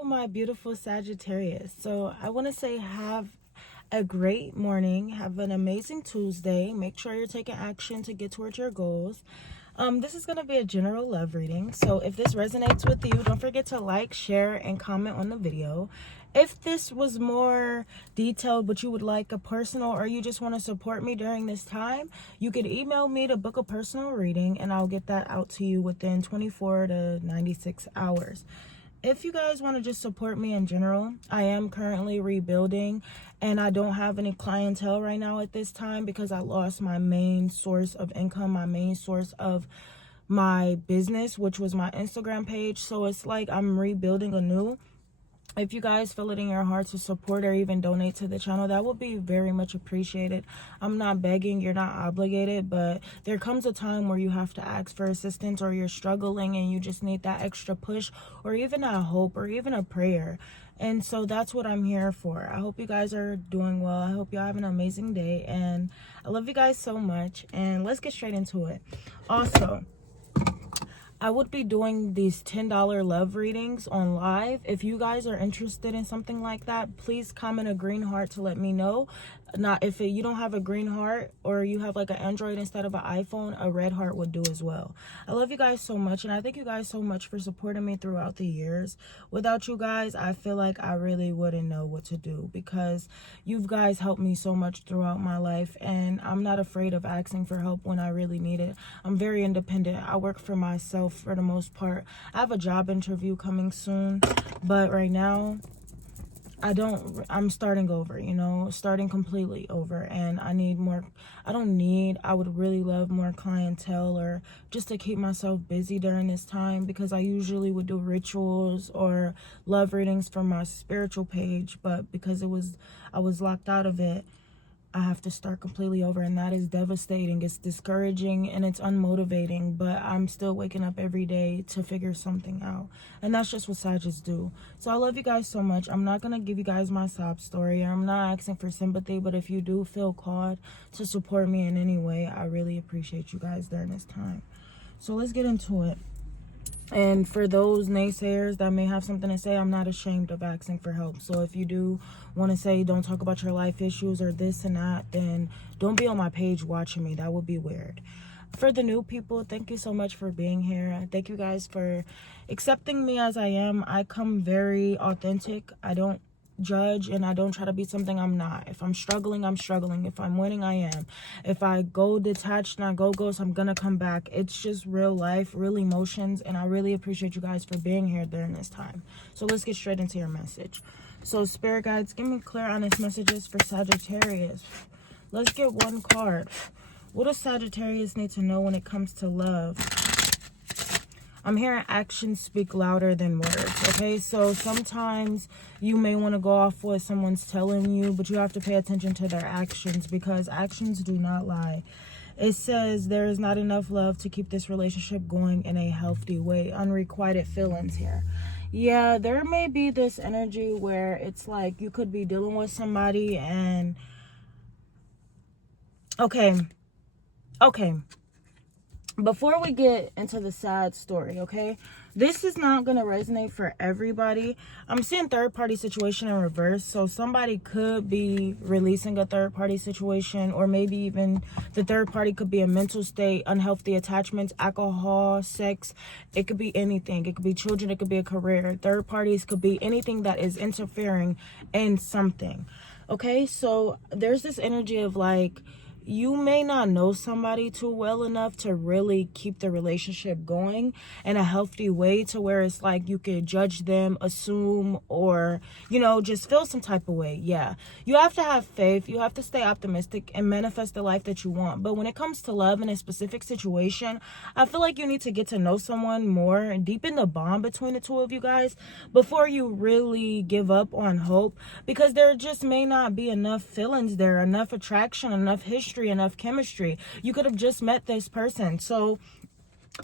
Hello, my beautiful Sagittarius. So I want to say have a great morning. Have an amazing Tuesday. Make sure you're taking action to get towards your goals. This is going to be a general love reading. So if this resonates with you, don't forget to like, share, and comment on the video. If this was more detailed, but you would like a personal or you just want to support me during this time, you could email me to book a personal reading and I'll get that out to you within 24 to 96 hours. If you guys want to just support me in general, I am currently rebuilding and I don't have any clientele right now at this time because I lost my main source of income, my main source of my business, which was my Instagram page. So it's like I'm rebuilding anew. If you guys feel it in your heart to support or even donate to the channel, that would be very much appreciated. I'm not begging, you're not obligated, but there comes a time where you have to ask for assistance or you're struggling and you just need that extra push or even a hope or even a prayer. And so that's what I'm here for. I hope you guys are doing well. I hope y'all have an amazing day and I love you guys so much. And let's get straight into it. Also, I would be doing these $10 love readings on live. If you guys are interested in something like that, please comment a green heart to let me know. Not if you don't have a green heart or you have like an Android instead of an iPhone, a red heart would do as well. I love you guys so much and I thank you guys so much for supporting me throughout the years. Without you guys, I feel like I really wouldn't know what to do because you guys helped me so much throughout my life and I'm not afraid of asking for help when I really need it. I'm very independent. I work for myself for the most part. I have a job interview coming soon, but right now I'm starting over, starting completely over, and I would really love more clientele or just to keep myself busy during this time because I usually would do rituals or love readings from my spiritual page, but because I was locked out of it, I have to start completely over, and that is devastating. It's discouraging and it's unmotivating, but I'm still waking up every day to figure something out, and that's just what Sagittarius do. So I love you guys so much. I'm not gonna give you guys my sob story. I'm not asking for sympathy, but if you do feel called to support me in any way, I really appreciate you guys during this time. So let's get into it. And for those naysayers that may have something to say, I'm not ashamed of asking for help. So if you do want to say don't talk about your life issues or this and that, then don't be on my page watching me. That would be weird. For the new people, thank you so much for being here. Thank you guys for accepting me as I am. I come very authentic. I don't judge and I don't try to be something I'm not. If I'm struggling, I'm struggling. If I'm winning, I am. If I go detached and I go ghost, I'm gonna come back. It's just real life, real emotions, and I really appreciate you guys for being here during this time. So let's get straight into your message. So spirit guides, give me clear, honest messages for Sagittarius. Let's get one card. What does Sagittarius need to know when it comes to love? I'm hearing actions speak louder than words, okay? So sometimes you may want to go off what someone's telling you, but you have to pay attention to their actions because actions do not lie. It says there is not enough love to keep this relationship going in a healthy way. Unrequited feelings here. Yeah, there may be this energy where it's like you could be dealing with somebody and... Okay. Before we get into the sad story, okay, this is not going to resonate for everybody. I'm seeing third-party situation in reverse, so somebody could be releasing a third-party situation, or maybe even the third party could be a mental state, unhealthy attachments, alcohol, sex. It could be anything. It could be children. It could be a career. Third parties could be anything that is interfering in something, okay? So there's this energy of like, you may not know somebody too well enough to really keep the relationship going in a healthy way to where it's like you could judge them, assume, or, just feel some type of way. Yeah, you have to have faith. You have to stay optimistic and manifest the life that you want. But when it comes to love in a specific situation, I feel like you need to get to know someone more and deepen the bond between the two of you guys before you really give up on hope, because there just may not be enough feelings there, enough attraction, enough history, enough chemistry. You could have just met this person. So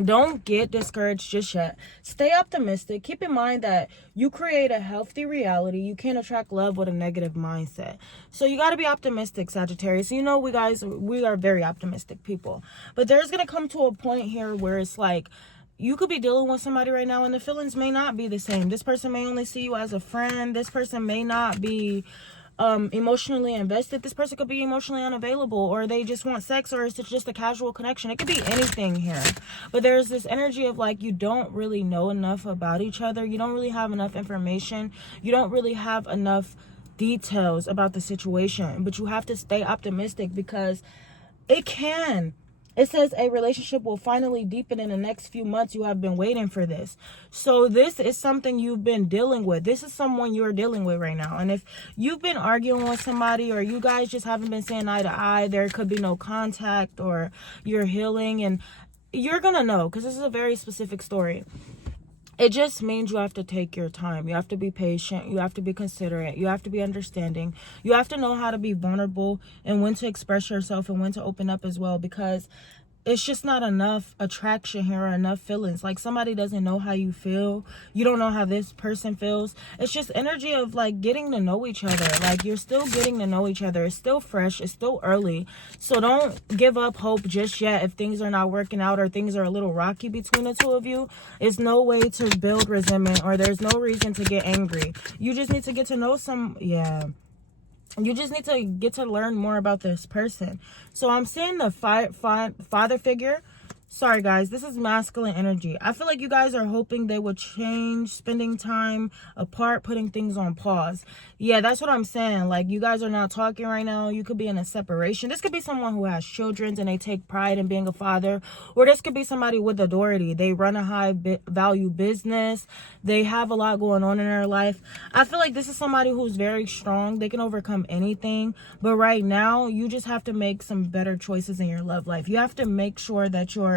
don't get discouraged just yet. Stay optimistic. Keep in mind that you create a healthy reality. You can't attract love with a negative mindset. So you got to be optimistic, Sagittarius. We are very optimistic people. But there's going to come to a point here where it's like you could be dealing with somebody right now and the feelings may not be the same. This person may only see you as a friend. This person may not be emotionally invested. This person could be emotionally unavailable, or they just want sex, or it's just a casual connection. It could be anything here, but there's this energy of like, you don't really know enough about each other. You don't really have enough information. You don't really have enough details about the situation, but you have to stay optimistic because it can. It says a relationship will finally deepen in the next few months. You have been waiting for this. So this is something you've been dealing with. This is someone you're dealing with right now. And if you've been arguing with somebody, or you guys just haven't been seeing eye to eye, there could be no contact, or you're healing, and you're going to know, because this is a very specific story. It just means you have to take your time. You have to be patient. You have to be considerate. You have to be understanding. You have to know how to be vulnerable and when to express yourself and when to open up as well, because it's just not enough attraction here or enough feelings. Like, somebody doesn't know how you feel. You don't know how this person feels. It's just energy of like getting to know each other. Like, you're still getting to know each other. It's still fresh. It's still early. So don't give up hope just yet if things are not working out or things are a little rocky between the two of you. It's no way to build resentment, or there's no reason to get angry. You just need to get to know you just need to get to learn more about this person. So I'm seeing the father figure. Sorry, guys. This is masculine energy. I feel like you guys are hoping they would change, spending time apart, putting things on pause. Yeah, that's what I'm saying. Like, you guys are not talking right now. You could be in a separation. This could be someone who has children and they take pride in being a father. Or this could be somebody with authority. They run a high value business. They have a lot going on in their life. I feel like this is somebody who's very strong. They can overcome anything. But right now, you just have to make some better choices in your love life. You have to make sure that you're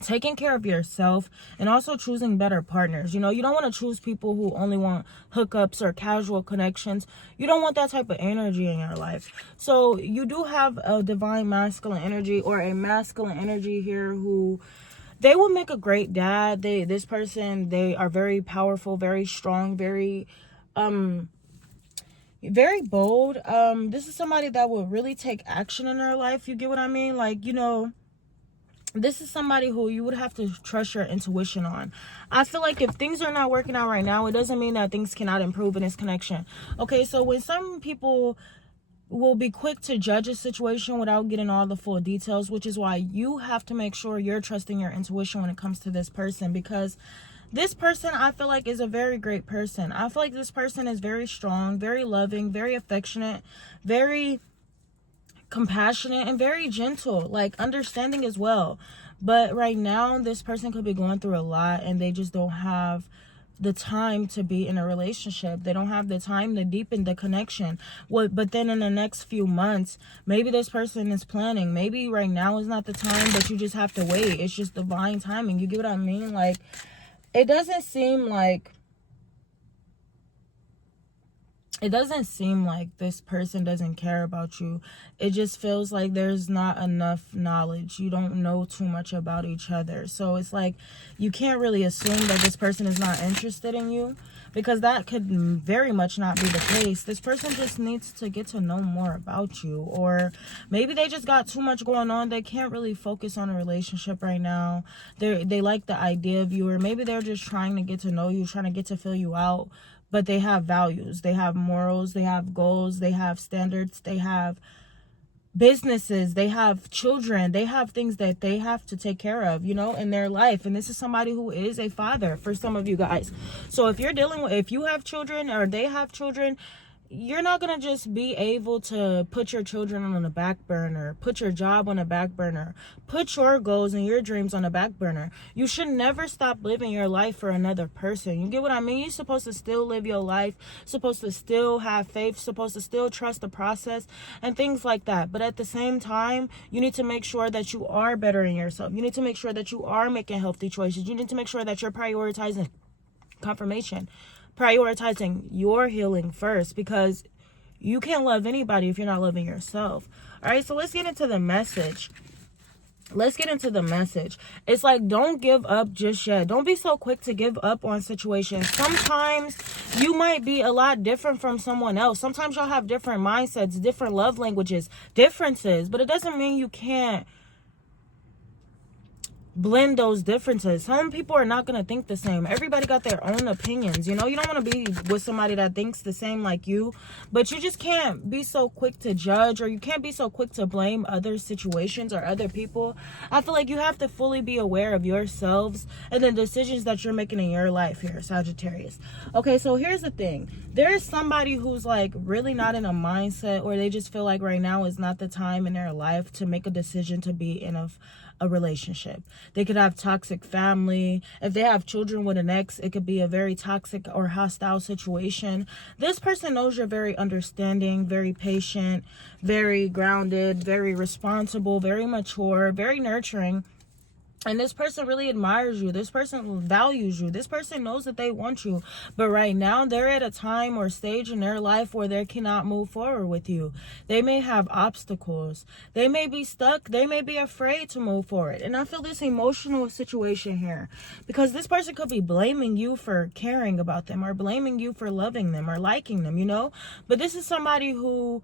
taking care of yourself and also choosing better partners. You know, you don't want to choose people who only want hookups or casual connections. You don't want that type of energy in your life. So you do have a divine masculine energy, or a masculine energy here, who they will make a great dad. They are very powerful, very strong, very bold. This is somebody that will really take action in their life. You get what I mean? Like, you know, this is somebody who you would have to trust your intuition on. I feel like if things are not working out right now, it doesn't mean that things cannot improve in this connection. Okay, so when some people will be quick to judge a situation without getting all the full details, which is why you have to make sure you're trusting your intuition when it comes to this person, because this person, I feel like, is a very great person. I feel like this person is very strong, very loving, very affectionate, very compassionate, and very gentle, like understanding as well. But right now, this person could be going through a lot, and they just don't have the time to be in a relationship. They don't have the time to deepen the connection. But then in the next few months, maybe this person is planning. Maybe right now is not the time, but you just have to wait. It's just divine timing. You get what I mean? Like, it doesn't seem like this person doesn't care about you. It just feels like there's not enough knowledge. You don't know too much about each other. So it's like, you can't really assume that this person is not interested in you, because that could very much not be the case. This person just needs to get to know more about you, or maybe they just got too much going on. They can't really focus on a relationship right now. They like the idea of you, or maybe they're just trying to get to know you, trying to get to fill you out. But they have values, they have morals, they have goals, they have standards, they have businesses, they have children, they have things that they have to take care of, you know, in their life. And this is somebody who is a father for some of you guys. So if you have children, or they have children, you're not going to just be able to put your children on the back burner, put your job on the back burner, put your goals and your dreams on the back burner. You should never stop living your life for another person. You get what I mean? You're supposed to still live your life, supposed to still have faith, supposed to still trust the process and things like that. But at the same time, you need to make sure that you are bettering yourself. You need to make sure that you are making healthy choices. You need to make sure that you're prioritizing confirmation, prioritizing your healing first, because you can't love anybody if you're not loving yourself. All right, so let's get into the message. It's like, don't give up just yet. Don't be so quick to give up on situations. Sometimes you might be a lot different from someone else. Sometimes y'all have different mindsets, different love languages, differences, but it doesn't mean you can't blend those differences. Some people are not going to think the same. Everybody got their own opinions. You know, you don't want to be with somebody that thinks the same like you, but you just can't be so quick to judge, or you can't be so quick to blame other situations or other people. I feel like you have to fully be aware of yourselves and the decisions that you're making in your life here, Sagittarius. Okay, so here's the thing. There is somebody who's like really not in a mindset, or they just feel like right now is not the time in their life to make a decision to be in a relationship. They could have toxic family. If they have children with an ex, it could be a very toxic or hostile situation. This person knows you're very understanding, very patient, very grounded, very responsible, very mature, very nurturing. And this person really admires you. This person values you. This person knows that they want you. But right now, they're at a time or stage in their life where they cannot move forward with you. They may have obstacles. They may be stuck. They may be afraid to move forward. And I feel this emotional situation here, because this person could be blaming you for caring about them, or blaming you for loving them or liking them, you know? But this is somebody who,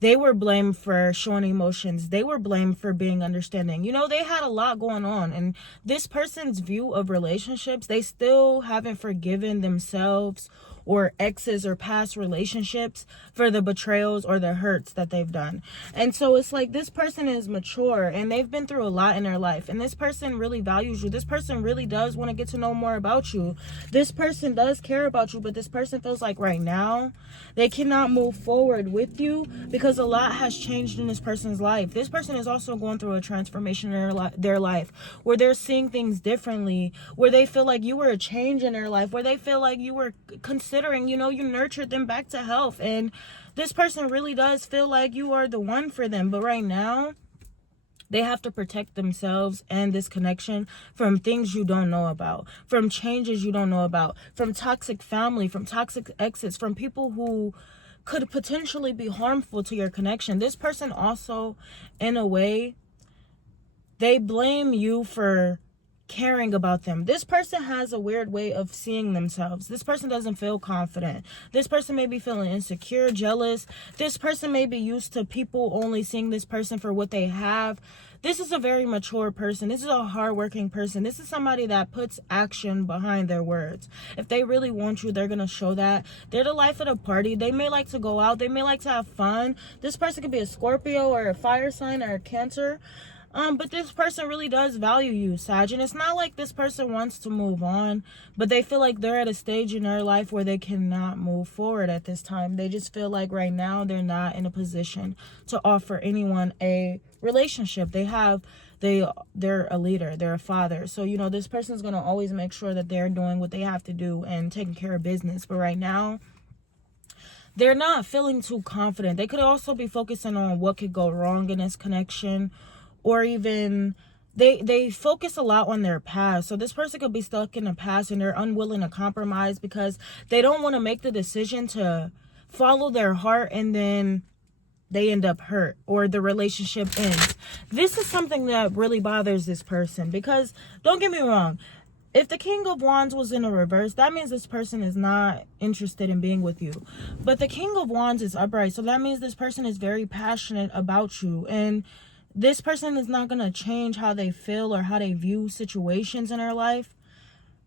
they were blamed for showing emotions. They were blamed for being understanding. You know, they had a lot going on. And this person's view of relationships, they still haven't forgiven themselves or exes or past relationships for the betrayals or the hurts that they've done. And so it's like this person is mature and they've been through a lot in their life. And this person really values you. This person really does want to get to know more about you. This person does care about you, but this person feels like right now they cannot move forward with you because a lot has changed in this person's life. This person is also going through a transformation in their life, where they're seeing things differently, where they feel like you were a change in their life, where they feel like you were considering, you know, you nurtured them back to health. And this person really does feel like you are the one for them. But right now, they have to protect themselves and this connection from things you don't know about, from changes you don't know about, from toxic family, from toxic exes, from people who could potentially be harmful to your connection. This person also, in a way, they blame you for caring about them. This person has a weird way of seeing themselves. This person doesn't feel confident. This person may be feeling insecure, jealous. This person may be used to people only seeing this person for what they have. This is a very mature person. This is a hardworking person. This is somebody that puts action behind their words. If they really want you, they're going to show that. They're the life of the party. They may like to go out. They may like to have fun. This person could be a Scorpio or a fire sign or a Cancer. But this person really does value you, Sag. And it's not like this person wants to move on, but they feel like they're at a stage in their life where they cannot move forward at this time. They just feel like right now they're not in a position to offer anyone a relationship. They're a leader. They're a father. So, you know, this person's going to always make sure that they're doing what they have to do and taking care of business. But right now, they're not feeling too confident. They could also be focusing on what could go wrong in this connection. Or even they focus a lot on their past. So this person could be stuck in the past and they're unwilling to compromise because they don't want to make the decision to follow their heart, and then they end up hurt or the relationship ends. This is something that really bothers this person, because don't get me wrong, if the King of Wands was in a reverse, that means this person is not interested in being with you. But the King of Wands is upright, so that means this person is very passionate about you. And this person is not going to change how they feel or how they view situations in their life.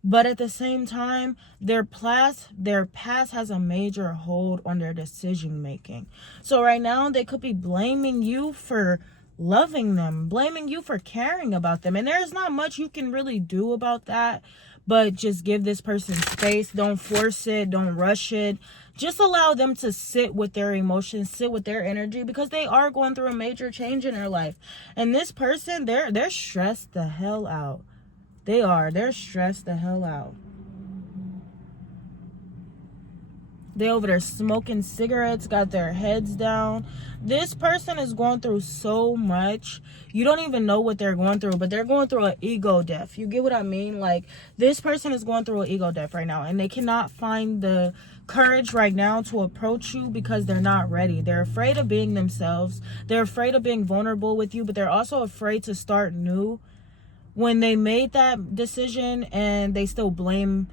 But at the same time, their past has a major hold on their decision making. So right now, they could be blaming you for loving them, blaming you for caring about them. And there's not much you can really do about that, but just give this person space. Don't force it. Don't rush it. Just allow them to sit with their emotions, sit with their energy, because they are going through a major change in their life. And this person, they're stressed the hell out. They're stressed the hell out. They over there smoking cigarettes, got their heads down. This person is going through so much. You don't even know what they're going through, but they're going through an ego death. You get what I mean? Like, this person is going through an ego death right now, and they cannot find the courage right now to approach you because they're not ready. They're afraid of being themselves. They're afraid of being vulnerable with you, but they're also afraid to start new. When they made that decision, and they still blame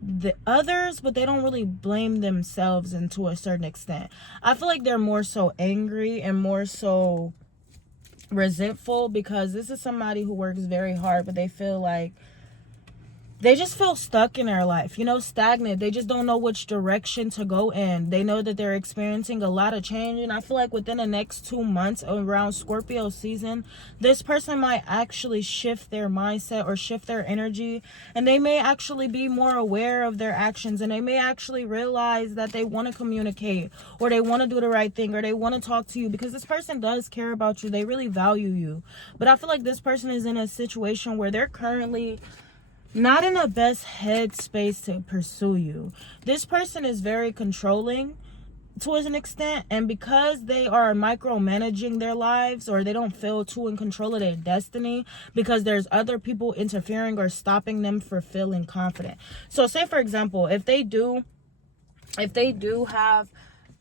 the others, but they don't really blame themselves, and to a certain extent I feel like they're more so angry and more so resentful, because this is somebody who works very hard, but they feel like they just feel stuck in their life, stagnant. They just don't know which direction to go in. They know that they're experiencing a lot of change. And I feel like within the next 2 months around Scorpio season, this person might actually shift their mindset or shift their energy. And they may actually be more aware of their actions. And they may actually realize that they want to communicate, or they want to do the right thing, or they want to talk to you, because this person does care about you. They really value you. But I feel like this person is in a situation where they're currently not in the best headspace to pursue you. This person is very controlling to an extent, and because they are micromanaging their lives, or they don't feel too in control of their destiny because there's other people interfering or stopping them for feeling confident. So say, for example, if they do have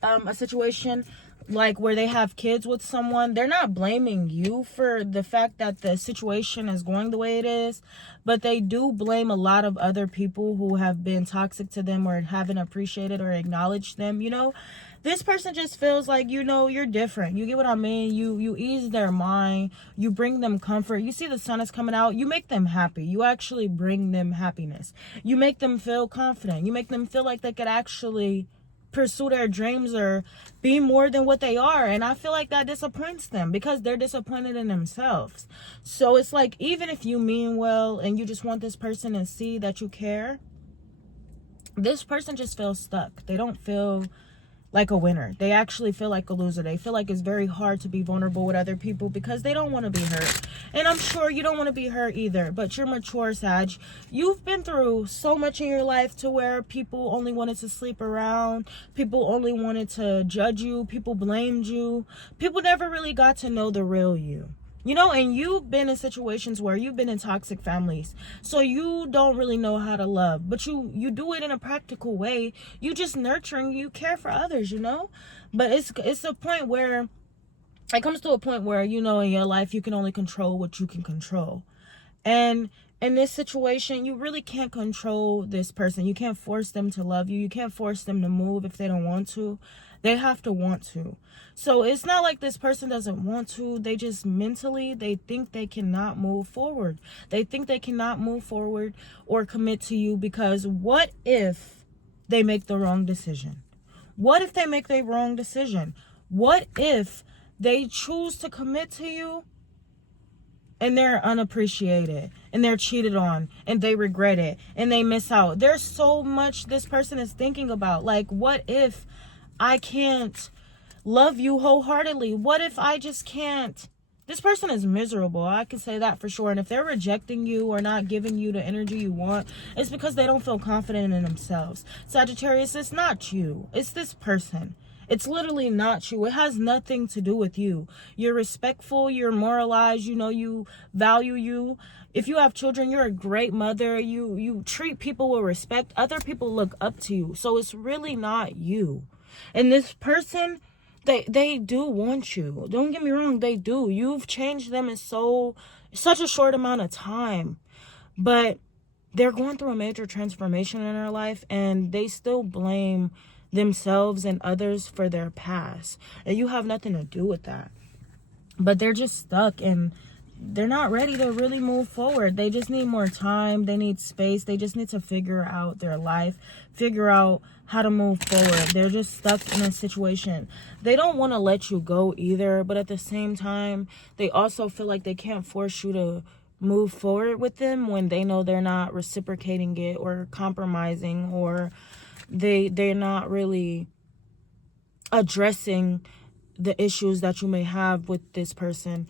a situation like where they have kids with someone, they're not blaming you for the fact that the situation is going the way it is, but they do blame a lot of other people who have been toxic to them or haven't appreciated or acknowledged them. This person just feels like, you're different. You get what I mean? You ease their mind. You bring them comfort. You see the sun is coming out. You make them happy. You actually bring them happiness. You make them feel confident. You make them feel like they could actually pursue their dreams or be more than what they are. And I feel like that disappoints them because they're disappointed in themselves. So it's like, even if you mean well and you just want this person to see that you care, this person just feels stuck. They don't feel like a winner. They actually feel like a loser. They feel like it's very hard to be vulnerable with other people because they don't want to be hurt. And I'm sure you don't want to be hurt either, but you're mature, Sag. You've been through so much in your life to where people only wanted to sleep around. People only wanted to judge you. People blamed you. People never really got to know the real you. And you've been in situations where you've been in toxic families. So you don't really know how to love. But you do it in a practical way. You just nurturing, you care for others, But it's a point where, it comes to a point where, in your life, you can only control what you can control. And in this situation, you really can't control this person. You can't force them to love you. You can't force them to move if they don't want to. They have to want to. So it's not like this person doesn't want to. They just mentally, they think they cannot move forward. They think they cannot move forward or commit to you because what if they make the wrong decision? What if they make the wrong decision? What if they choose to commit to you and they're unappreciated and they're cheated on and they regret it and they miss out? There's so much this person is thinking about. Like, what if I can't love you wholeheartedly? What if I just can't? This person is miserable. I can say that for sure. And if they're rejecting you or not giving you the energy you want, it's because they don't feel confident in themselves. Sagittarius, it's not you. It's this person. It's literally not you. It has nothing to do with you. You're respectful. You're moralized. You value you. If you have children, you're a great mother. You treat people with respect. Other people look up to you. So it's really not you. And this person, they do want you. Don't get me wrong, they do. You've changed them in such a short amount of time. But they're going through a major transformation in their life, and they still blame themselves and others for their past. And you have nothing to do with that. But they're just stuck, and they're not ready to really move forward. They just need more time. They need space. They just need to figure out their life, figure out how to move forward. They're just stuck in a situation. They don't want to let you go either, but at the same time, they also feel like they can't force you to move forward with them when they know they're not reciprocating it or compromising, or they're not really addressing the issues that you may have with this person.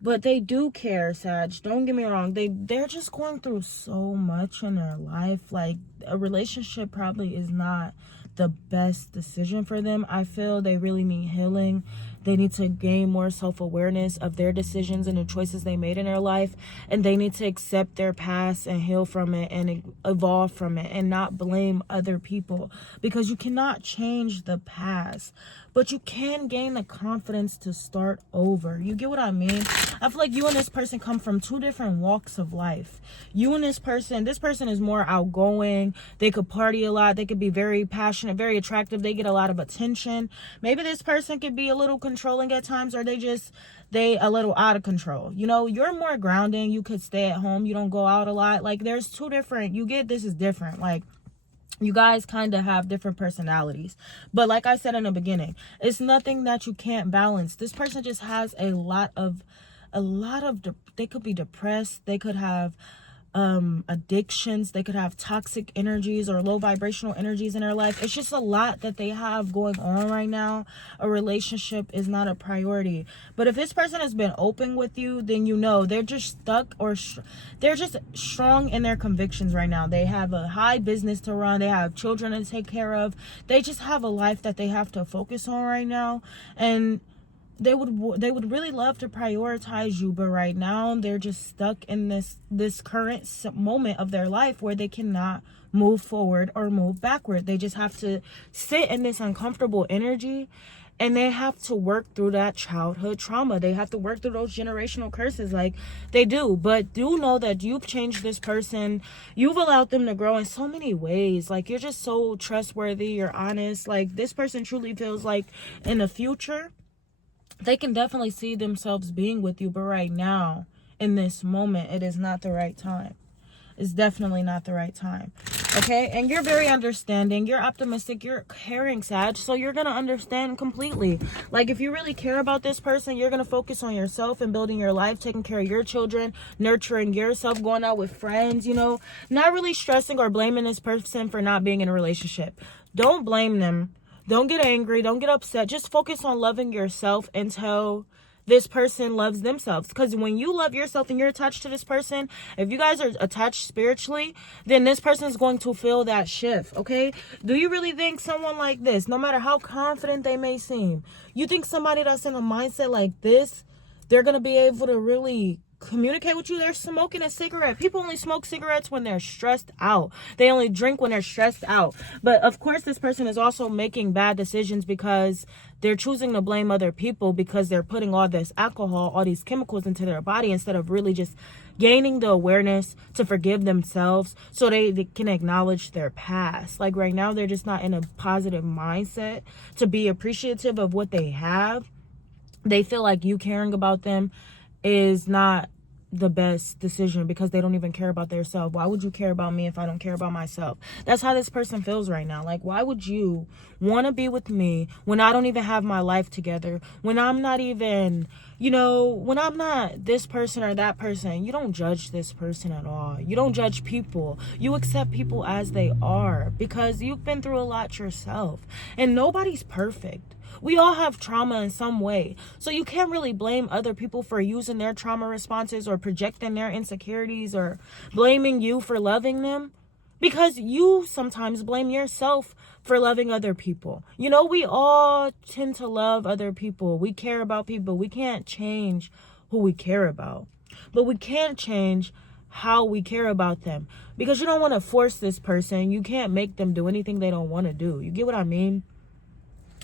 But they do care, Sag. Don't get me wrong. They're just going through so much in their life. Like, a relationship probably is not the best decision for them. I feel they really need healing. They need to gain more self-awareness of their decisions and the choices they made in their life. And they need to accept their past and heal from it and evolve from it and not blame other people. Because you cannot change the past, but you can gain the confidence to start over. You get what I mean? I feel like you and this person come from two different walks of life. You and this person is more outgoing. They could party a lot. They could be very passionate passionate, very attractive. They get a lot of attention. Maybe this person could be a little controlling at times, or they a little out of control. You know, you're more grounding. You could stay at home. You don't go out a lot. Like, there's two different, this is different. Like, you guys kind of have different personalities. But like I said in the beginning, it's nothing that you can't balance. This person just has a lot of, they could be depressed. They could have addictions. They could have toxic energies or low vibrational energies in their life. It's just a lot that they have going on right now. A relationship is not a priority. But if this person has been open with you, then you know they're just stuck, or they're just strong in their convictions right now. They have a high business to run. They have children to take care of. They just have a life that they have to focus on right now. And they would really love to prioritize you, but right now they're just stuck in this current moment of their life where they cannot move forward or move backward. They just have to sit in this uncomfortable energy, and they have to work through that childhood trauma. They have to work through those generational curses, like they do. But do know that you've changed this person. You've allowed them to grow in so many ways. Like, you're just so trustworthy. You're honest. Like, this person truly feels like in the future they can definitely see themselves being with you, but right now, in this moment, it is not the right time. It's definitely not the right time. Okay? And you're very understanding. You're optimistic. You're caring, Sag. So you're going to understand completely. Like, if you really care about this person, you're going to focus on yourself and building your life, taking care of your children, nurturing yourself, going out with friends, you know, not really stressing or blaming this person for not being in a relationship. Don't blame them. Don't get angry. Don't get upset. Just focus on loving yourself until this person loves themselves. Because when you love yourself and you're attached to this person, if you guys are attached spiritually, then this person is going to feel that shift, okay? Do you really think someone like this, no matter how confident they may seem, you think somebody that's in a mindset like this, they're going to be able to really communicate with you? They're smoking a cigarette. People only smoke cigarettes when they're stressed out. They only drink when they're stressed out. But of course, this person is also making bad decisions because they're choosing to blame other people, because they're putting all this alcohol, all these chemicals into their body, instead of really just gaining the awareness to forgive themselves so they can acknowledge their past. Like, right now, they're just not in a positive mindset to be appreciative of what they have. They feel like you caring about them is not the best decision because they don't even care about their self. Why would you care about me if I don't care about myself? That's how this person feels right now. Like, why would you want to be with me when I don't even have my life together? When I'm not even, you know, when I'm not this person or that person. You don't judge this person at all. You don't judge people. You accept people as they are because you've been through a lot yourself. And nobody's perfect. We all have trauma in some way. So you can't really blame other people for using their trauma responses or projecting their insecurities or blaming you for loving them, because you sometimes blame yourself for loving other people. You know, we all tend to love other people. We care about people. We can't change who we care about, but we can change how we care about them, because you don't want to force this person. You can't make them do anything they don't want to do. You get what I mean?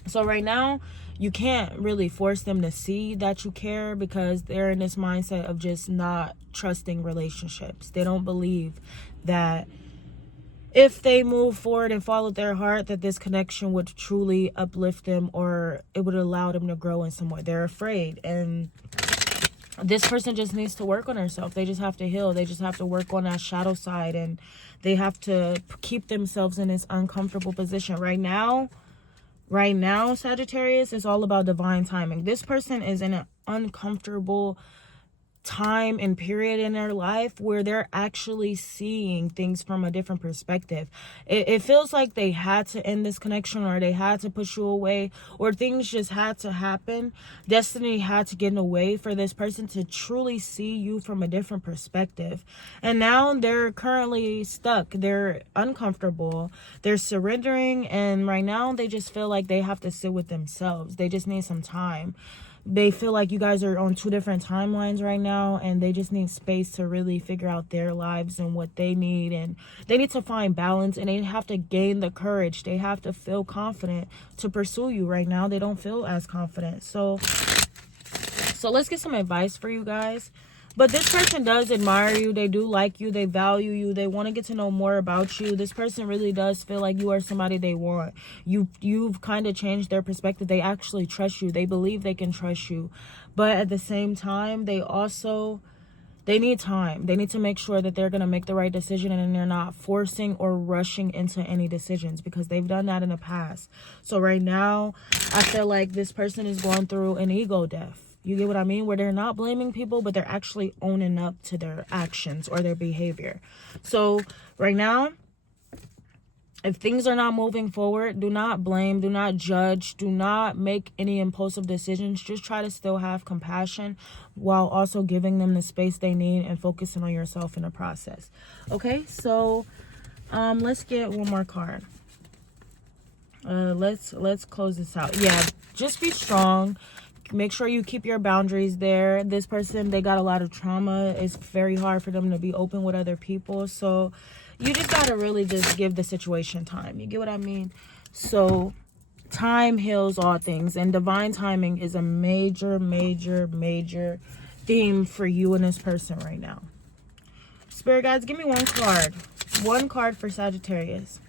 So right now, you can't really force them to see that you care, because they're in this mindset of just not trusting relationships. They don't believe that if they move forward and follow their heart, that this connection would truly uplift them or it would allow them to grow in some way. They're afraid. And this person just needs to work on herself. They just have to heal. They just have to work on that shadow side, and they have to keep themselves in this uncomfortable position. Right now, Sagittarius, is all about divine timing. This person is in an uncomfortable time and period in their life where they're actually seeing things from a different perspective. It feels like they had to end this connection, or they had to push you away, or things just had to happen. Destiny had to get in the way for this person to truly see you from a different perspective. And now they're currently stuck. They're uncomfortable. They're surrendering. And right now they just feel like they have to sit with themselves. They just need some time. They feel like you guys are on two different timelines right now, and they just need space to really figure out their lives and what they need. And they need to find balance, and they have to gain the courage. They have to feel confident to pursue you. Right now, they don't feel as confident. So let's get some advice for you guys. But this person does admire you. They do like you. They value you. They want to get to know more about you. This person really does feel like you are somebody they want. You've kind of changed their perspective. They actually trust you. They believe they can trust you. But at the same time, they need time. They need to make sure that they're going to make the right decision and they're not forcing or rushing into any decisions, because they've done that in the past. So right now, I feel like this person is going through an ego death. You get what I mean? Where they're not blaming people, but they're actually owning up to their actions or their behavior. So right now, if things are not moving forward, do not blame, do not judge, do not make any impulsive decisions. Just try to still have compassion while also giving them the space they need and focusing on yourself in the process. Okay, so let's get one more card. Let's close this out. Yeah, just be strong. Make sure you keep your boundaries there. This person, they got a lot of trauma. It's very hard for them to be open with other people. So you just got to really just give the situation time. You get what I mean? So time heals all things. And divine timing is a major, major, major theme for you and this person right now. Spirit guides, give me one card. One card for Sagittarius.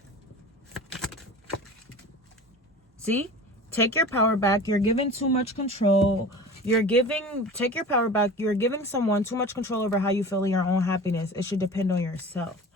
See? Take your power back. You're giving too much control. Take your power back. You're giving someone too much control over how you feel in your own happiness. It should depend on yourself.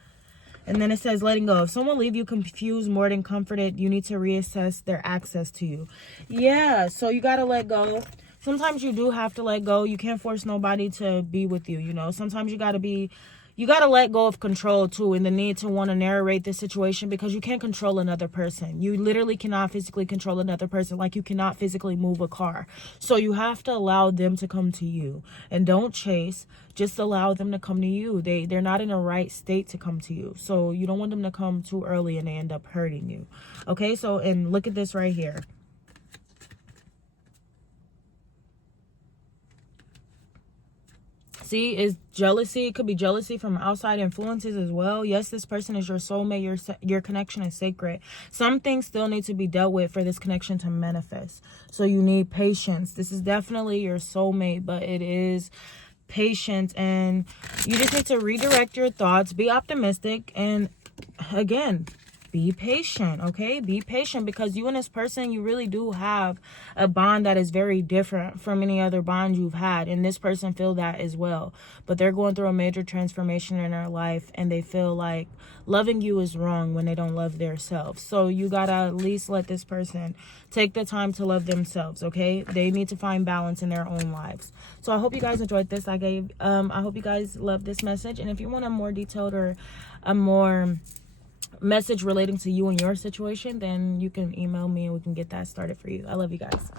And then it says letting go. If someone leave you confused more than comforted, you need to reassess their access to you. Yeah, so you got to let go. Sometimes you do have to let go. You can't force nobody to be with you, you know. Sometimes you got to let go of control too, and the need to want to narrate the situation, because you can't control another person. You literally cannot physically control another person, like you cannot physically move a car. So you have to allow them to come to you, and don't chase. Just allow them to come to you. They're not in a right state to come to you. So you don't want them to come too early and they end up hurting you. Okay, so and look at this right here. See, is jealousy. It could be jealousy from outside influences as well. Yes, this person is your soulmate. Your connection is sacred. Some things still need to be dealt with for this connection to manifest. So you need patience. This is definitely your soulmate, but it is patience. And you just need to redirect your thoughts. Be optimistic. And again, be patient, okay? Be patient, because you and this person, you really do have a bond that is very different from any other bond you've had. And this person feel that as well. But they're going through a major transformation in their life, and they feel like loving you is wrong when they don't love themselves. So you gotta at least let this person take the time to love themselves, okay? They need to find balance in their own lives. So I hope you guys enjoyed this. I hope you guys love this message. And if you want a more detailed or a more message relating to you and your situation, then you can email me and we can get that started for you. I love you guys.